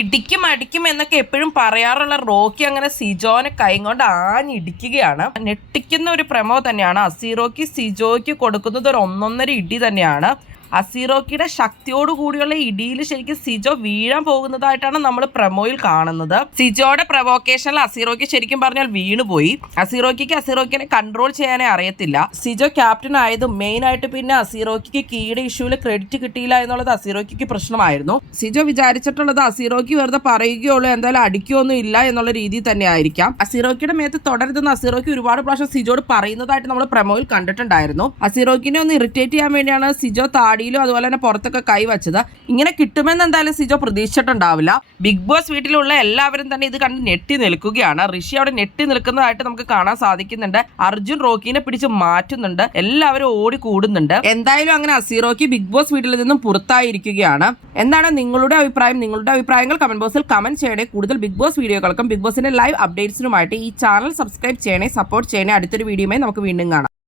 ഇടിക്കും അടിക്കും എന്നൊക്കെ എപ്പോഴും പറയാറുള്ള റോക്കി അങ്ങനെ സിജോനെ കൈകൊണ്ട് ആഞ്ഞിടിക്കുകയാണ്. ഞെട്ടിക്കുന്ന ഒരു പ്രമോ തന്നെയാണ്. അസീറോക്ക് സിജോയ്ക്ക് കൊടുക്കുന്നത് ഒരു ഒന്നൊന്നര ഇടി തന്നെയാണ്. അസീറോക്കിയുടെ ശക്തിയോടുകൂടിയുള്ള ഇടിയിൽ ശരിക്കും സിജോ വീഴാൻ പോകുന്നതായിട്ടാണ് നമ്മൾ പ്രമോയിൽ കാണുന്നത്. സിജോയുടെ പ്രൊവോക്കേഷനിൽ അസീറോക്ക് ശരിക്കും പറഞ്ഞാൽ വീണുപോയി. അസീറോക്കിനെ കൺട്രോൾ ചെയ്യാനേ അറിയത്തില്ല. സിജോ ക്യാപ്റ്റൻ ആയതും മെയിൻ ആയിട്ട് പിന്നെ അസീറോക്ക് കീയുടെ ഇഷ്യൂവിൽ ക്രെഡിറ്റ് കിട്ടിയില്ല എന്നുള്ളത് അസീറോക്ക് പ്രശ്നമായിരുന്നു. സിജോ വിചാരിച്ചിട്ടുള്ളത് അസീറോക്ക് വെറുതെ പറയുകയുള്ളൂ, എന്തായാലും അടിക്കുകയൊന്നും ഇല്ല എന്നുള്ള രീതിയിൽ തന്നെ ആയിരിക്കാം. അസീറോക്കിയുടെ മേത്ത് തുടരുതെന്ന് അസീറോക്ക് ഒരുപാട് പ്രാവശ്യം സിജോട് പറയുന്നതായിട്ട് നമ്മൾ പ്രമോയിൽ കണ്ടിട്ടുണ്ടായിരുന്നു. അസീറോക്കിനെ ഒന്ന് ഇറിറ്റേറ്റ് ചെയ്യാൻ വേണ്ടിയാണ് സിജോ താടിയിലും അതുപോലെ തന്നെ പുറത്തൊക്കെ കൈവച്ചത്. ഇങ്ങനെ കിട്ടുമെന്ന് എന്തായാലും സിജോ പ്രതീക്ഷിച്ചിട്ടുണ്ടാവില്ല. ബിഗ് ബോസ് വീട്ടിലുള്ള എല്ലാവരും തന്നെ ഇത് കണ്ട് ഞെട്ടി നിൽക്കുകയാണ്. ഋഷി അവിടെ ഞെട്ടി നിൽക്കുന്നതായിട്ട് നമുക്ക് കാണാൻ സാധിക്കുന്നുണ്ട്. അർജുൻ റോക്കിനെ പിടിച്ച് മാറ്റുന്നുണ്ട്. എല്ലാവരും ഓടി കൂടുന്നുണ്ട്. എന്തായാലും അങ്ങനെ അസീറോക്ക് ബിഗ് ബോസ് വീട്ടിൽ നിന്നും പുറത്തായിരിക്കുകയാണ്. എന്താണ് നിങ്ങളുടെ അഭിപ്രായം? നിങ്ങളുടെ അഭിപ്രായങ്ങൾ കമന്റ് ബോക്സിൽ കമന്റ് ചെയ്യണേ. കൂടുതൽ ബിഗ് ബോസ് വീഡിയോകൾക്കും ബിഗ് ബോസിന്റെ ലൈവ് അപ്ഡേറ്റ്സിനുമായിട്ട് ഈ ചാനൽ സബ്സ്ക്രൈബ് ചെയ്യണേ, സപ്പോർട്ട് ചെയ്യണേ. അടുത്തൊരു വീഡിയോയുമായി നമുക്ക് വീണ്ടും കാണാം.